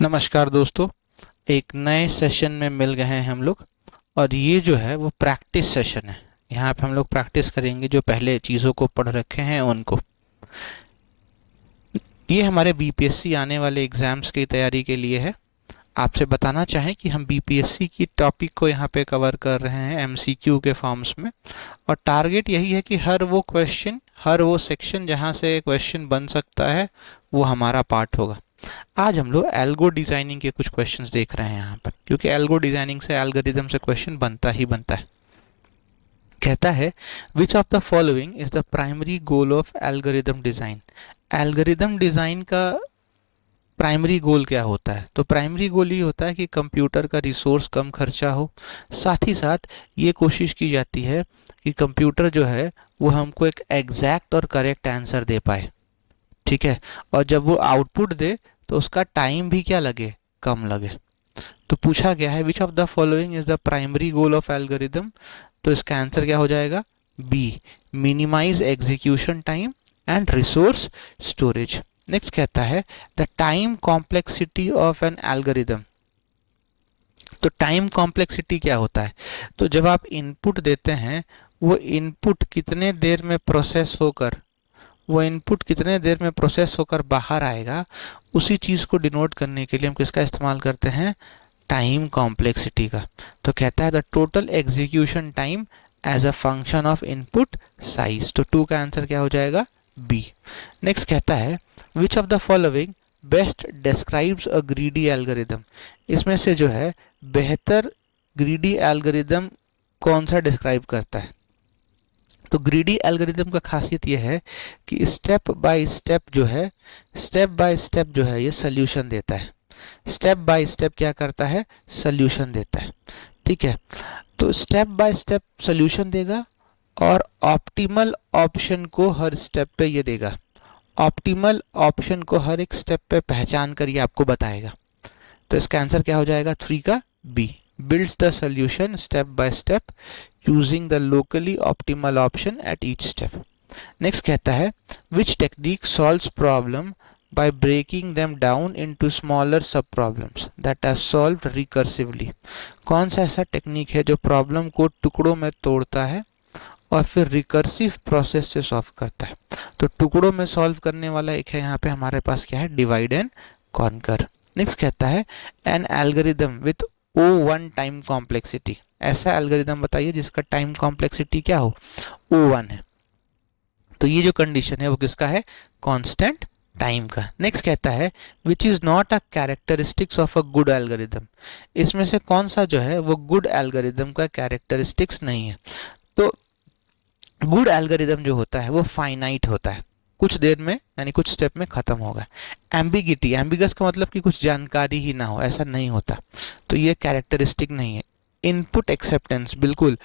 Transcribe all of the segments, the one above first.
नमस्कार दोस्तों, एक नए सेशन में मिल गए हैं हम लोग। और ये जो है वो प्रैक्टिस सेशन है। यहाँ पे हम लोग प्रैक्टिस करेंगे जो पहले चीज़ों को पढ़ रखे हैं उनको। ये हमारे बीपीएससी आने वाले एग्ज़ाम्स की तैयारी के लिए है। आपसे बताना चाहें कि हम बीपीएससी की टॉपिक को यहाँ पे कवर कर रहे हैं एमसीक्यू के फॉर्म्स में। और टारगेट यही है कि हर वो क्वेश्चन, हर वो सेक्शन जहाँ से क्वेश्चन बन सकता है वो हमारा पार्ट होगा। आज हम लोग एल्गो डिजाइनिंग के कुछ क्वेश्चंस देख रहे हैं यहाँ पर, क्योंकि एल्गो डिजाइनिंग से एल्गोरिदम से क्वेश्चन बनता ही बनता है। कहता है which of the following is the primary goal of algorithm design. Algorithm design का प्राइमरी गोल क्या होता है? तो प्राइमरी गोल ये होता है कि कंप्यूटर का रिसोर्स कम खर्चा हो। साथ ही साथ ये कोशिश की जाती है कि कंप्यूटर जो है वो हमको एक एग्जैक्ट और करेक्ट आंसर दे पाए। ठीक है, और जब वो आउटपुट दे तो उसका टाइम भी क्या लगे, कम लगे। तो पूछा गया है which of the following is the primary goal of algorithm. तो इसका आंसर क्या हो जाएगा? B, minimize execution time and resource storage. Next कहता है the time complexity of an algorithm. तो टाइम कॉम्प्लेक्सिटी क्या होता है? तो जब आप इनपुट देते हैं, वो इनपुट कितने देर में प्रोसेस होकर बाहर आएगा, उसी चीज़ को डिनोट करने के लिए हम किसका इस्तेमाल करते हैं? टाइम कॉम्प्लेक्सिटी का। तो कहता है the total execution time as a function of input size. तो 2 का आंसर क्या हो जाएगा? बी। नेक्स्ट कहता है which of the following best describes a greedy algorithm. इसमें से जो है बेहतर ग्रीडी एल्गोरिदम कौन सा डिस्क्राइब करता है? तो ग्रीडी एल्गोरिदम का खासियत यह है कि स्टेप बाय स्टेप जो है ये सोल्यूशन देता है। स्टेप बाय स्टेप क्या करता है? सोल्यूशन देता है। ठीक है, तो स्टेप बाय स्टेप सोल्यूशन देगा और ऑप्टिमल ऑप्शन को हर स्टेप पे ये देगा। ऑप्टिमल ऑप्शन को हर एक स्टेप पे पहचान कर ये आपको बताएगा। तो इसका आंसर क्या हो जाएगा? 3 का B, builds the solution step by step using the locally optimal option at each step. Next कहता है which technique solves problem by breaking them down into smaller sub problems that are solved recursively. कौन सा ऐसा technique है जो problem को टुकड़ों में तोड़ता है और फिर रिकर्सिव प्रोसेस से सॉल्व करता है? तो टुकड़ों में सॉल्व करने वाला एक है यहाँ पे हमारे पास क्या है? Divide and conquer. नेक्स्ट कहता है N algorithm with O1 time complexity. ऐसा एल्गोरिदम बताइए जिसका टाइम कॉम्प्लेक्सिटी क्या हो? O1 है। तो ये जो कंडीशन है वो किसका है? कांस्टेंट टाइम का। नेक्स्ट कहता है which is not a characteristics of a good algorithm. इसमें से कौन सा जो है वो गुड एल्गोरिदम का कैरेक्टरिस्टिक्स नहीं है? तो गुड एल्गोरिदम जो होता है वो फाइनाइट होता है, कुछ देर में यानी कुछ स्टेप में खत्म होगा। एम्बिगिटी, एम्बिगस का मतलब कि कुछ जानकारी ही ना हो, ऐसा नहीं होता। तो ये कैरेक्टरिस्टिक नहीं है। इनपुट एक्सेप्टेंस, बिल्कुल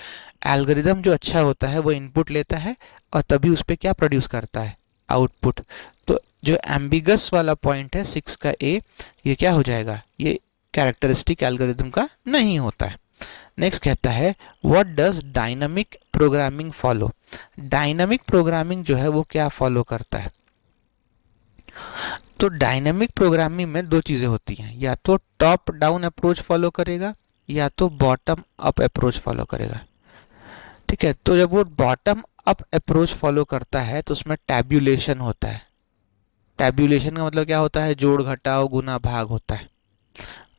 एल्गोरिदम जो अच्छा होता है वो इनपुट लेता है और तभी उस पर क्या प्रोड्यूस करता है? आउटपुट। तो जो एम्बिगस वाला पॉइंट है 6 का ए, ये क्या हो जाएगा? ये कैरेक्टरिस्टिक एल्गोरिदम का नहीं होता है। नेक्स्ट कहता है what does dynamic programming follow. Dynamic programming जो है वो क्या फॉलो करता है? तो डायनामिक प्रोग्रामिंग में 2 चीज़ें होती हैं, या तो टॉप डाउन अप्रोच फॉलो करेगा या तो बॉटम अप अप्रोच फॉलो करेगा। ठीक है, तो जब वो बॉटम अप अप्रोच फॉलो करता है तो उसमें टैब्यूलेशन होता है। टैब्यूलेशन का मतलब क्या होता है? जोड़ घटाव गुना भाग होता है।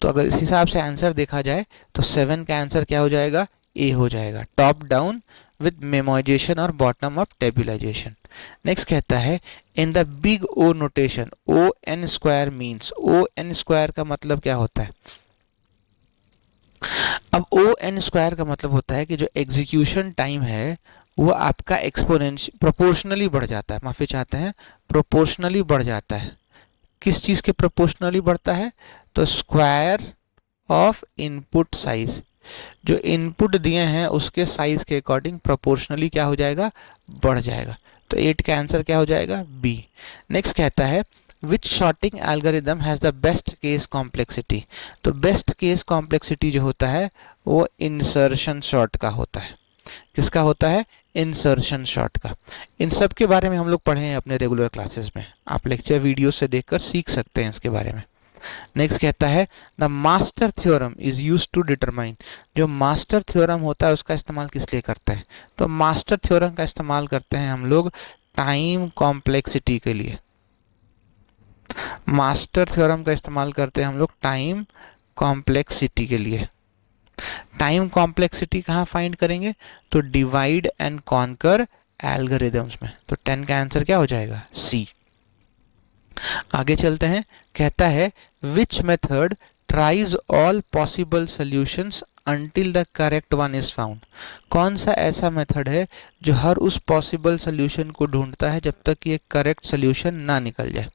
तो अगर इस हिसाब से आंसर देखा जाए तो 7 का आंसर क्या हो जाएगा? ए हो जाएगा, टॉप डाउन विद मेमोराइजेशन और बॉटम अप टेबुलाइजेशन। नेक्स्ट कहता है in the big O notation O N square means. O N square का मतलब क्या होता है? अब ओ एन स्क्वायर का मतलब होता है कि जो एग्जीक्यूशन टाइम है वो आपका एक्सपोनेंशियल प्रोपोर्शनली बढ़ जाता है, माफी चाहते हैं, प्रोपोर्शनली बढ़ जाता है। किस चीज़ के प्रोपोर्शनली बढ़ता है? तो स्क्वायर ऑफ इनपुट साइज। जो इनपुट दिए हैं उसके साइज के अकॉर्डिंग प्रोपोर्शनली क्या हो जाएगा? बढ़ जाएगा। तो 8 का आंसर क्या हो जाएगा? बी। नेक्स्ट कहता है which sorting algorithm has the best case complexity. तो बेस्ट केस कॉम्प्लेक्सिटी जो होता है वो इंसर्शन शॉर्ट का होता है। किसका होता है? इंसर्शन शॉर्ट का। इन सब के बारे में हम लोग पढ़े हैं अपने रेगुलर क्लासेस में, आप लेक्चर वीडियो से देखकर सीख सकते हैं इसके बारे में। नेक्स्ट कहता है the master theorem is used to determine, जो मास्टर थ्योरम होता है उसका इस्तेमाल किस लिए करते हैं, तो मास्टर थ्योरम का इस्तेमाल करते हैं हम लोग टाइम कॉम्प्लेक्सिटी के लिए। मास्टर थ्योरम का इस्तेमाल करते हैं हम लोग टाइम कॉम्प्लेक्सिटी के लिए। टाइम कॉम्प्लेक्सिटी कहाँ फाइंड करेंगे, तो डिवाइड एंड कॉन्कर एल्गोरिदम्स में। तो 10 का आंसर क्या हो जाएगा, सी। आगे चलते हैं, कहता है which method tries all possible solutions until the correct one is found, कौन सा ऐसा मेथड है जो हर उस पॉसिबल सोल्यूशन को ढूंढता है जब तक कि एक करेक्ट सोल्यूशन ना निकल जाए।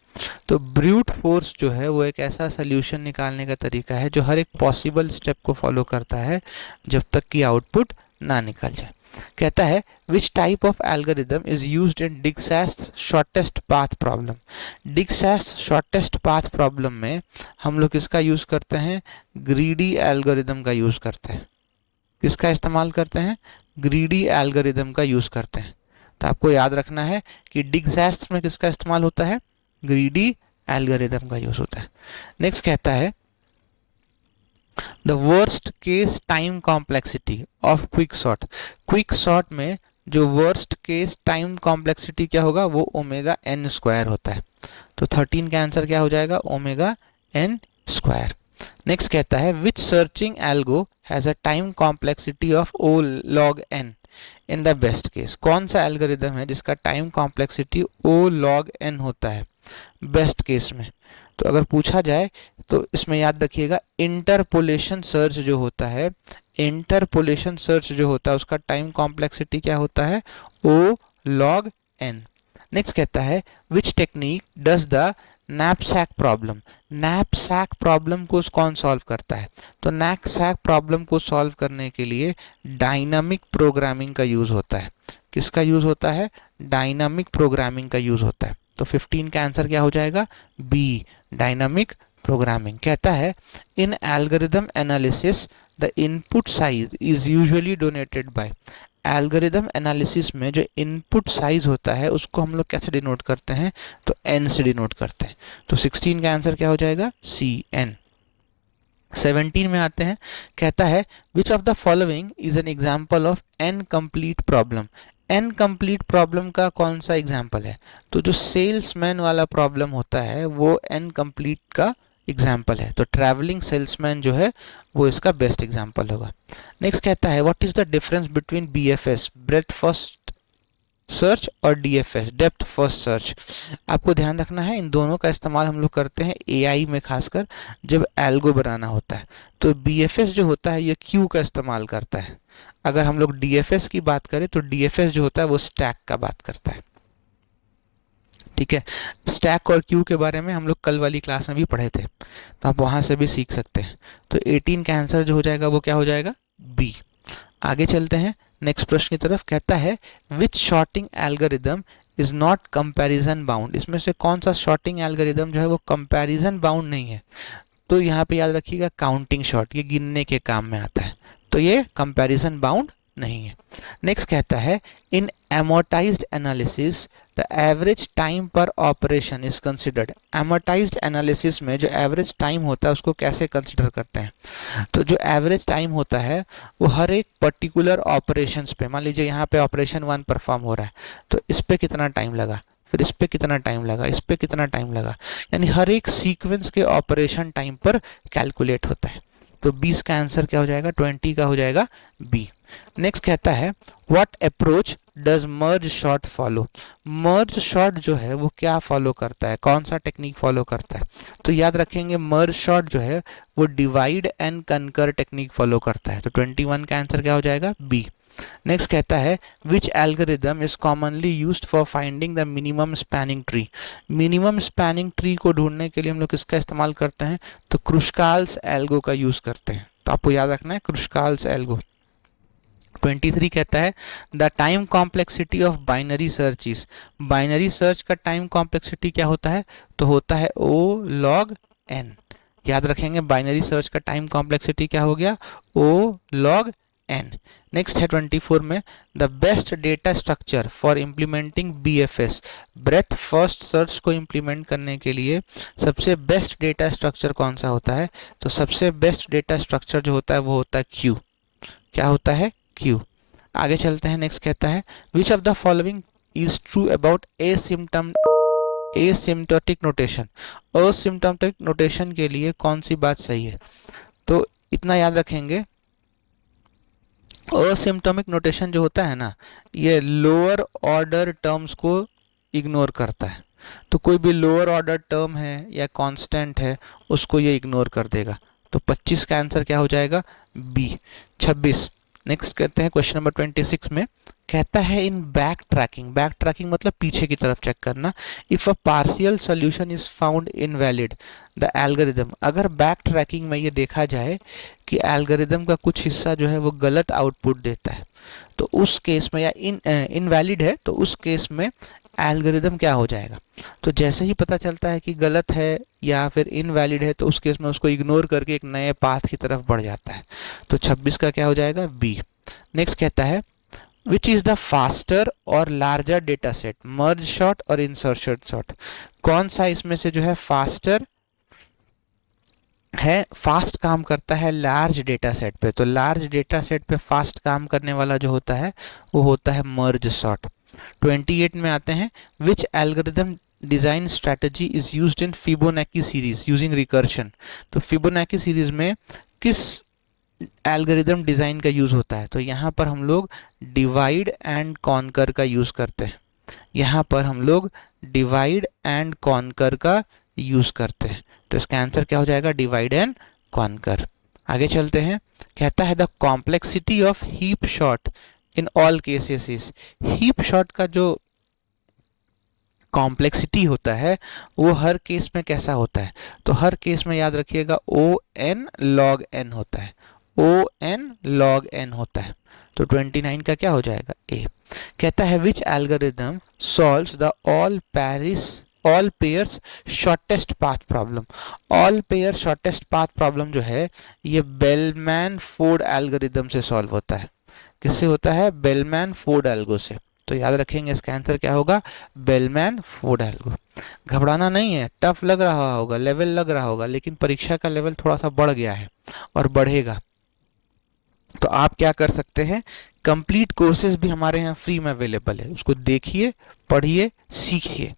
तो ब्रूट फोर्स जो है वो एक ऐसा सोल्यूशन निकालने का तरीका है जो हर एक पॉसिबल स्टेप को फॉलो करता है जब तक कि आउटपुट ना निकल जाए। कहता है which type of algorithm is used in Dijkstra shortest path problem. Dijkstra shortest path problem में हम लोग किसका यूज करते हैं, ग्रीडी एल्गोरिदम का यूज करते हैं। किसका इस्तेमाल करते हैं, ग्रीडी एल्गोरिदम का यूज करते हैं। तो आपको याद रखना है कि डिक्सास्ट में किसका इस्तेमाल होता है, ग्रीडी एल्गोरिदम का यूज होता है। नेक्स्ट कहता है the worst case time complexity of quick sort. Quick sort में जो वर्स्ट केस टाइम कॉम्प्लेक्सिटी क्या होगा, वो ओमेगा एन स्क्वायर होता है। तो 13 का आंसर क्या हो जाएगा, ओमेगा एन स्क्वायर। नेक्स्ट कहता है which searching algo has a time complexity of O log n in the best case. कौन सा एल्गोरिदम है जिसका time complexity O log n होता है बेस्ट केस में। तो अगर पूछा जाए तो इसमें याद रखिएगा इंटरपोलेशन सर्च जो होता है, इंटरपोलेशन सर्च जो होता है उसका टाइम कॉम्प्लेक्सिटी क्या होता है, ओ लॉग एन। नेक्स्ट कहता है which technique does the knapsack problem. Knapsack problem को कौन सॉल्व करता है, तो नैपसैक प्रॉब्लम को सॉल्व करने के लिए डायनामिक प्रोग्रामिंग का यूज होता है। किसका यूज होता है, डायनामिक प्रोग्रामिंग का यूज होता है। तो 15 का आंसर क्या हो जाएगा, बी, डायनामिक प्रोग्रामिंग। कहता है in algorithm analysis the input size is usually donated by. Algorithm analysis में जो इनपुट साइज होता है उसको हम लोग कैसे डिनोट करते हैं, तो एन से डिनोट करते हैं। तो 16 का आंसर क्या हो जाएगा, सी, एन। 17 में आते हैं, कहता है which of the following is an example of N complete problem. N complete problem का कौन सा एग्जाम्पल है, तो जो सेल्समैन वाला प्रॉब्लम होता है वो एन कंप्लीट का एग्जाम्पल है। तो ट्रैवलिंग सेल्समैन जो है वो इसका बेस्ट एग्जाम्पल होगा। नेक्स्ट कहता है what is the difference between BFS, breath first search, और डीएफएस, डेप्थ फर्स्ट सर्च। आपको ध्यान रखना है इन दोनों का इस्तेमाल हम लोग करते हैं एआई में, खासकर जब एल्गो बनाना होता है। तो बीएफएस जो होता है ये क्यू का इस्तेमाल करता है। अगर हम लोग डीएफएस की बात करें तो डीएफएस जो होता है वो स्टैक का बात करता है। ठीक है, स्टैक और क्यू के बारे में हम लोग कल वाली क्लास में भी पढ़े थे, तो आप वहां से भी सीख सकते हैं। तो 18 का आंसर जो हो जाएगा वो क्या हो जाएगा, बी। आगे चलते हैं नेक्स्ट प्रश्न की तरफ। कहता है which sorting algorithm is not comparison bound. इसमें से कौन सा शॉर्टिंग एल्गोरिदम जो है वो कंपैरिजन बाउंड नहीं है। तो यहाँ पे याद रखिएगा काउंटिंग शॉर्ट, ये गिनने के काम में आता है, तो ये कंपैरिजन बाउंड नहीं है। नेक्स्ट कहता है in amortized analysis the average time per operation is considered. amortized analysis में जो एवरेज टाइम होता है उसको कैसे कंसिडर करते हैं, तो जो एवरेज टाइम होता है वो हर एक पर्टिकुलर ऑपरेशंस पे, मान लीजिए यहाँ पे ऑपरेशन 1 परफॉर्म हो रहा है तो इस पे कितना टाइम लगा, फिर इस पे कितना टाइम लगा, इस पे कितना टाइम लगा, यानी हर एक सीक्वेंस के ऑपरेशन टाइम पर कैलकुलेट होता है। तो 20 का आंसर क्या हो जाएगा, 20 का हो जाएगा बी। नेक्स्ट कहता है what approach does merge short follow. Merge short जो है वो क्या फॉलो करता है, कौन सा टेक्निक फॉलो करता है, तो याद रखेंगे मर्ज शॉर्ट जो है वो divide and conquer technique follow करता है। तो 21 का आंसर क्या हो जाएगा, बी। नेक्स्ट कहता है which algorithm is commonly used for finding the minimum spanning tree. Minimum spanning tree को ढूंढने के लिए हम लोग किसका इस्तेमाल करते हैं, तो क्रुशकाल्स एल्गो का यूज करते हैं। तो आपको याद रखना है क्रुशकाल्स एल्गो। 23 कहता है the time complexity of binary search is. Binary search का टाइम कॉम्प्लेक्सिटी क्या होता है, तो होता है ओ लॉग एन। याद रखेंगे बाइनरी सर्च का टाइम कॉम्प्लेक्सिटी क्या हो गया, ओ लॉग n। नेक्स्ट है 24 में, the best data structure for implementing BFS, breath first search को इम्प्लीमेंट करने के लिए सबसे बेस्ट डेटा स्ट्रक्चर कौन सा होता है? तो सबसे बेस्ट डेटा स्ट्रक्चर जो होता है वो होता है Q। क्या होता है? Q। आगे चलते हैं, नेक्स्ट कहता है which of the following is true about asymptotic notation. Asymptotic notation के लिए कौन सी बात सही है? तो इतना याद रखेंगे, असिम्प्टोमिक नोटेशन जो होता है ना, ये लोअर ऑर्डर टर्म्स को इग्नोर करता है। तो कोई भी लोअर ऑर्डर टर्म है या कांस्टेंट है उसको ये इग्नोर कर देगा। तो 25 का आंसर क्या हो जाएगा? बी। 26 नेक्स्ट करते हैं क्वेश्चन नंबर 26 में, कहता है इन बैक ट्रैकिंग मतलब पीछे की तरफ चेक करना, if a partial solution is found invalid the algorithm. अगर बैक ट्रैकिंग में ये देखा जाए कि एल्गोरिदम का कुछ हिस्सा जो है वो गलत आउटपुट देता है, तो उस केस में, या इनवैलिड है, तो उस केस में एल्गोरिदम क्या हो जाएगा? तो जैसे ही पता चलता है कि गलत है या फिर इनवैलिड है, तो उस केस में उसको इग्नोर करके एक नए पाथ की तरफ बढ़ जाता है। तो 26 का क्या हो जाएगा? बी। नेक्स्ट कहता है विच इज द फास्टर और लार्जर डेटा सेट, मर्ज शॉर्ट और इंसर्शन शॉर्ट। कौन सा इसमें से जो है फास्टर है, फास्ट काम करता है लार्ज डेटा सेट पे? तो लार्ज डेटा सेट पे फास्ट काम करने वाला जो होता है वो होता है मर्ज सॉर्ट। 28 में आते हैं, which algorithm design strategy is used in Fibonacci series using recursion. तो फिबोनाची सीरीज में किस एल्गोरिदम डिजाइन का यूज होता है? तो यहाँ पर हम लोग डिवाइड एंड कॉन्कर का यूज करते हैं। यहाँ पर हम लोग डिवाइड एंड कॉन्कर का यूज करते हैं। तो इसका आंसर क्या हो जाएगा? Divide and conquer. आगे चलते हैं, कहता है the complexity of heap shot in all cases is. Heap shot का जो कॉम्प्लेक्सिटी होता है वो हर केस में कैसा होता है? तो हर केस में याद रखिएगा ON log n होता है, ON log n होता है। तो 29 का क्या हो जाएगा? ए। कहता है which algorithm solves the all pairs shortest path problem. All pair shortest path problem जो है ये बेलमैन फोर्ड एल्गोरिदम से सॉल्व होता है। किससे होता है? बेलमैन फोर्ड एल्गो से। तो याद रखेंगे इसका आंसर क्या होगा? Bellman Ford algo. घबराना नहीं है, टफ लग रहा होगा, लेवल लग रहा होगा, लेकिन परीक्षा का लेवल थोड़ा सा बढ़ गया है और बढ़ेगा। तो आप क्या कर सकते हैं, कंप्लीट कोर्सेज भी हमारे यहाँ फ्री में अवेलेबल है, उसको देखिए, पढ़िए, सीखिए,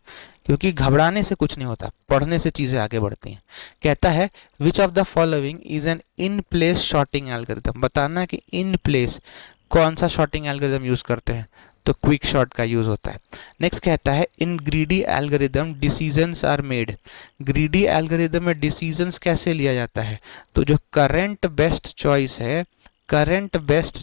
क्योंकि घबराने से कुछ नहीं होता, पढ़ने से चीजें आगे बढ़ती हैं। कहता है which of the following is an in place sorting algorithm. बताना कि इन प्लेस कौन सा शॉर्टिंग एल्गोरिदम यूज करते हैं? तो क्विक शॉर्ट का यूज होता है। नेक्स्ट कहता है in greedy algorithm decisions are made. Greedy algorithm में डिसीजंस कैसे लिया जाता है? तो जो करंट बेस्ट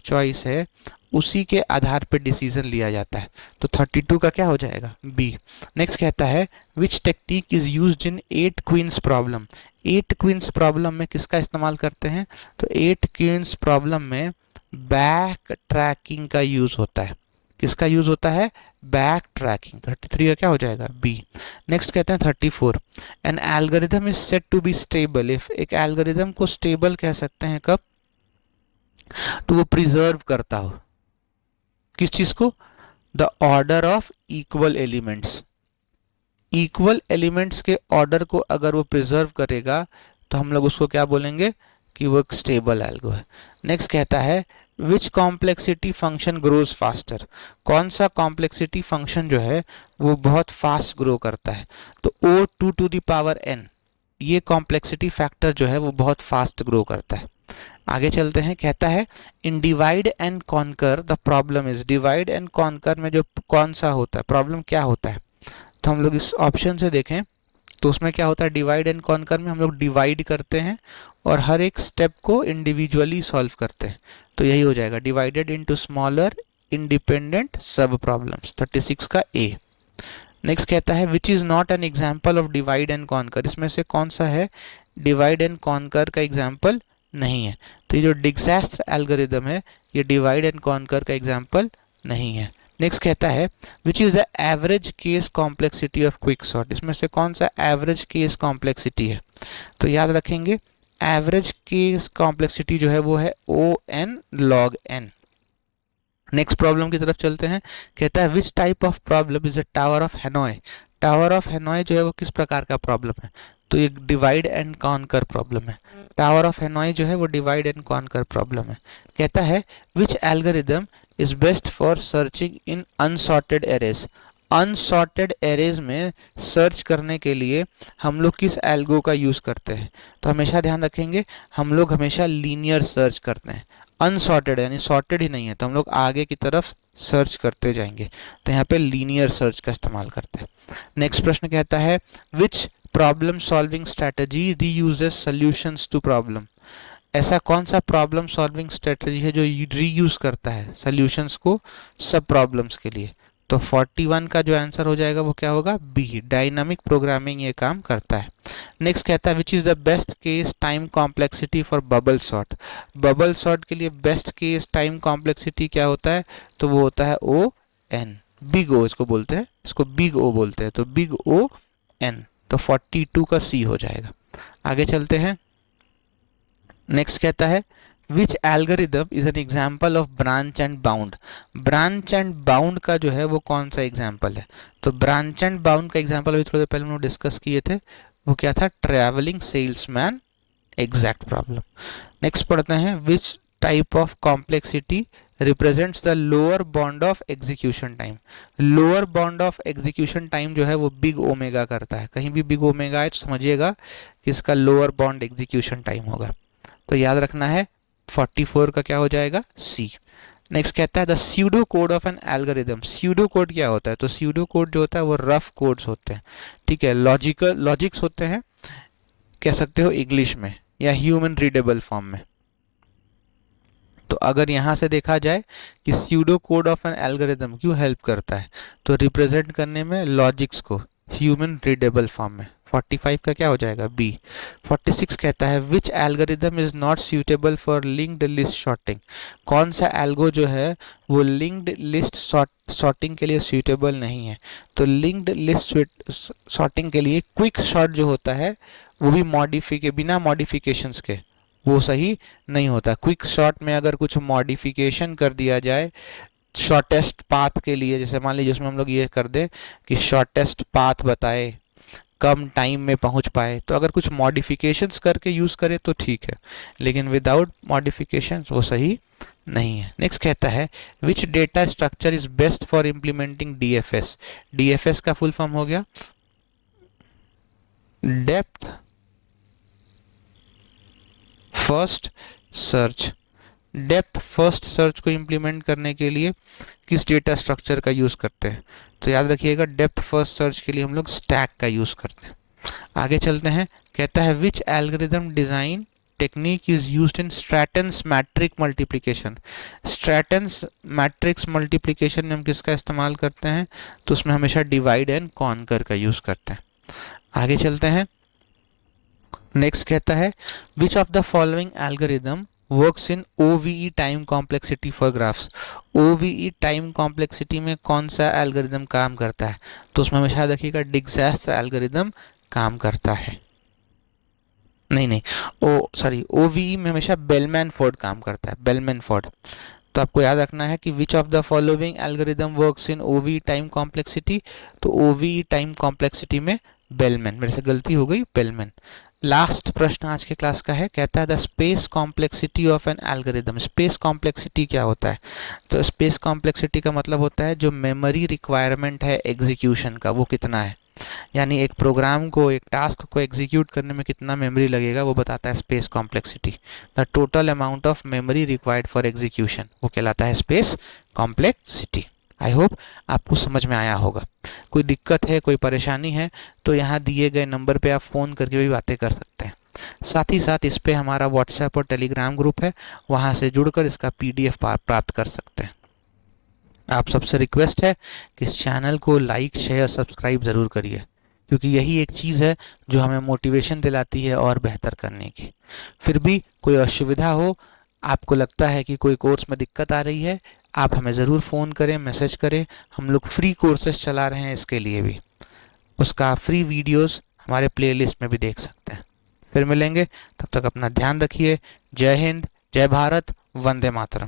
चॉइस है उसी के आधार पर डिसीजन लिया जाता है। तो 32 का क्या हो जाएगा? बी। नेक्स्ट कहता है which technique is used in 8 queens problem. 8 queens problem में किसका इस्तेमाल करते हैं? तो 8 क्वींस प्रॉब्लम में बैक ट्रैकिंग का यूज होता है। किसका यूज होता है? Back tracking. 33 का क्या हो जाएगा? बी। नेक्स्ट कहते हैं 34, an algorithm is said to be stable if. एक एल्गोरिदम को स्टेबल कह सकते हैं कब? तो वो प्रिजर्व करता हो किस चीज को? The order of equal elements. Equal elements के ऑर्डर को अगर वो प्रिजर्व करेगा तो हम लोग उसको क्या बोलेंगे? कि वो एक स्टेबल एल्गो है। नेक्स्ट कहता है विच कॉम्प्लेक्सिटी फंक्शन ग्रोज फास्टर। कौन सा कॉम्प्लेक्सिटी फंक्शन जो है वो बहुत फास्ट ग्रो करता है? तो O2 to the power n, ये कॉम्प्लेक्सिटी फैक्टर जो है वो बहुत फास्ट ग्रो करता है। आगे चलते हैं, कहता है इन divide and conquer the problem is. Divide and conquer में जो कौन सा होता है, प्रॉब्लम क्या होता है? तो हम लोग इस ऑप्शन से देखें तो उसमें क्या होता है, डिवाइड एंड कॉन्कर में हम लोग डिवाइड करते हैं और हर एक स्टेप को इंडिविजुअली सॉल्व करते हैं। तो यही हो जाएगा डिवाइडेड इनटू स्मॉलर इंडिपेंडेंट सब प्रॉब्लम्स। 36 का ए। नेक्स्ट कहता है which is not an example of divide and conquer. इसमें से कौन सा है डिवाइड एंड कॉन्कर का एग्जाम्पल नहीं है? तो ये जो डिक्सास्टर एल्गोरिदम है ये डिवाइड एंड कॉन्कर का एग्जाम्पल नहीं है। नेक्स्ट कहता है which is the average case complexity of quick sort. इसमें से कौन सा एवरेज केस कॉम्प्लेक्सिटी है? तो याद रखेंगे एवरेज केस कॉम्प्लेक्सिटी जो है वो है O n log n. Next problem की तरफ चलते हैं। कहता है which type of problem is a tower of Hanoi. Tower of Hanoi जो है वो किस प्रकार का प्रॉब्लम है, तो ये डिवाइड एंड कॉन्कर प्रॉब्लम है। टावर ऑफ हैनोई जो है वो डिवाइड एंड कॉन्कर प्रॉब्लम है। कहता है which algorithm is best for searching in unsorted arrays. Unsorted arrays में सर्च करने के लिए हम लोग किस एल्गो का यूज़ करते हैं, तो हमेशा ध्यान रखेंगे हम लोग हमेशा लीनियर सर्च करते हैं। अनसॉर्टेड यानी सॉर्टेड ही नहीं है तो हम लोग आगे की तरफ सर्च करते जाएंगे, तो यहाँ पे लीनियर सर्च का इस्तेमाल करते हैं। नेक्स्ट प्रश्न कहता है which problem solving strategy reuses solutions to problem. ऐसा कौन सा प्रॉब्लम सॉल्विंग स्ट्रेटजी है जो रीयूज करता है सॉल्यूशंस को सब प्रॉब्लम्स के लिए, तो 41 का जो आंसर हो जाएगा वो क्या होगा, बी, डायनामिक प्रोग्रामिंग ये काम करता है। नेक्स्ट कहता है which is the best case time complexity for bubble sort. Bubble sort के लिए बेस्ट केस टाइम कॉम्प्लेक्सिटी क्या होता है, तो वो होता है ओ एन, बिग ओ इसको बोलते हैं, इसको बिग ओ बोलते हैं, तो बिग ओ एन, तो 42 का सी हो जाएगा। आगे चलते हैं। नेक्स्ट कहता है which algorithm is an example of branch and bound. Branch and bound का जो है वो कौन सा एग्जाम्पल है, तो ब्रांच एंड बाउंड का एग्जाम्पल अभी थोड़ी देर पहले हम लोग डिस्कस किए थे, वो क्या था, travelling salesman exact problem. Next पढ़ते हैं विच type of complexity represents the lower bond of execution time. Lower bond of execution time जो है वो बिग ओमेगा करता है, कहीं भी बिग ओमेगा है तो समझिएगा कि इसका लोअर बॉन्ड एग्जीक्यूशन टाइम होगा, तो याद रखना है 44 का क्या हो जाएगा, सी। नेक्स्ट कहता है the pseudo code of an algorithm. Pseudo code क्या होता है, तो स्यूडो कोड जो होता है वो रफ कोड्स होते हैं, ठीक है, लॉजिक्स होते हैं, कह सकते हो इंग्लिश में, या ह्यूमन रीडेबल फॉर्म में। तो अगर यहाँ से देखा जाए कि pseudo code of an algorithm क्यों हेल्प करता है, तो रिप्रेजेंट करने में लॉजिक्स को ह्यूमन रीडेबल फॉर्म में। 45 का क्या हो जाएगा, बी। 46 कहता है which algorithm is not suitable for linked list sorting. कौन सा एल्गो जो है वो लिंक्ड लिस्ट सॉर्टिंग के लिए सूटेबल नहीं है, तो लिंक्ड लिस्ट सॉर्टिंग के लिए क्विक सॉर्ट जो होता है वो भी बिना मॉडिफिकेशंस के वो सही नहीं होता। क्विक शॉट में अगर कुछ मॉडिफिकेशन कर दिया जाए शॉर्टेस्ट पाथ के लिए, जैसे मान लीजिए उसमें हम लोग ये कर दें कि शॉर्टेस्ट पाथ बताए, कम टाइम में पहुंच पाए, तो अगर कुछ मॉडिफिकेशंस करके यूज़ करें तो ठीक है, लेकिन विदाउट मॉडिफिकेशन वो सही नहीं है। नेक्स्ट कहता है which data structure is best for implementing DFS. DFS का फुल फॉर्म हो गया depth first search. Depth first search को इम्प्लीमेंट करने के लिए किस डेटा स्ट्रक्चर का यूज़ करते हैं, तो याद रखिएगा डेप्थ फर्स्ट सर्च के लिए हम लोग स्टैक का यूज़ करते हैं। आगे चलते हैं। कहता है which algorithm design technique is used in Strassen's matrix multiplication. Strassen's matrix multiplication में हम किसका इस्तेमाल करते हैं, तो उसमें हमेशा डिवाइड एंड कॉन्कर का यूज़ करते हैं। आगे चलते हैं। नेक्स्ट कहता है which of the following algorithm works in OVE time complexity for graphs. OVE time complexity में कौन सा एल्गोरिदम काम करता है, तो उसमें हमेशा देखिएगा डिक्सास एल्गोरिदम काम करता है, नहीं सॉरी OVE में हमेशा बेलमैन फोर्ड काम करता है, बेलमैन फोर्ड। तो आपको याद रखना है कि विच of the following algorithm works in OVE time complexity, तो OVE टाइम कॉम्प्लेक्सिटी में बेलमैन, मेरे से गलती हो गई, बेलमैन। लास्ट प्रश्न आज के क्लास का है। कहता है the space complexity of an algorithm. Space complexity क्या होता है, तो स्पेस कॉम्प्लेक्सिटी का मतलब होता है जो मेमोरी रिक्वायरमेंट है एग्जीक्यूशन का वो कितना है, यानी एक प्रोग्राम को, एक टास्क को एग्जीक्यूट करने में कितना मेमोरी लगेगा वो बताता है space complexity. The total amount of memory required for execution वो कहलाता है स्पेस कॉम्प्लेक्सिटी। आई होप आपको समझ में आया होगा। कोई दिक्कत है, कोई परेशानी है तो यहाँ दिए गए नंबर पे आप फ़ोन करके भी बातें कर सकते हैं। साथ ही साथ इस पे हमारा व्हाट्सएप और टेलीग्राम ग्रुप है, वहाँ से जुड़कर इसका PDF प्राप्त कर सकते हैं। आप सबसे रिक्वेस्ट है कि इस चैनल को लाइक शेयर सब्सक्राइब ज़रूर करिए, क्योंकि यही एक चीज़ है जो हमें मोटिवेशन दिलाती है और बेहतर करने की। फिर भी कोई असुविधा हो, आपको लगता है कि कोई कोर्स में दिक्कत आ रही है, आप हमें ज़रूर फ़ोन करें, मैसेज करें। हम लोग फ्री कोर्सेज चला रहे हैं, इसके लिए भी उसका फ्री वीडियोस हमारे प्लेलिस्ट में भी देख सकते हैं। फिर मिलेंगे, तब तक अपना ध्यान रखिए। जय हिंद, जय भारत, वंदे मातरम।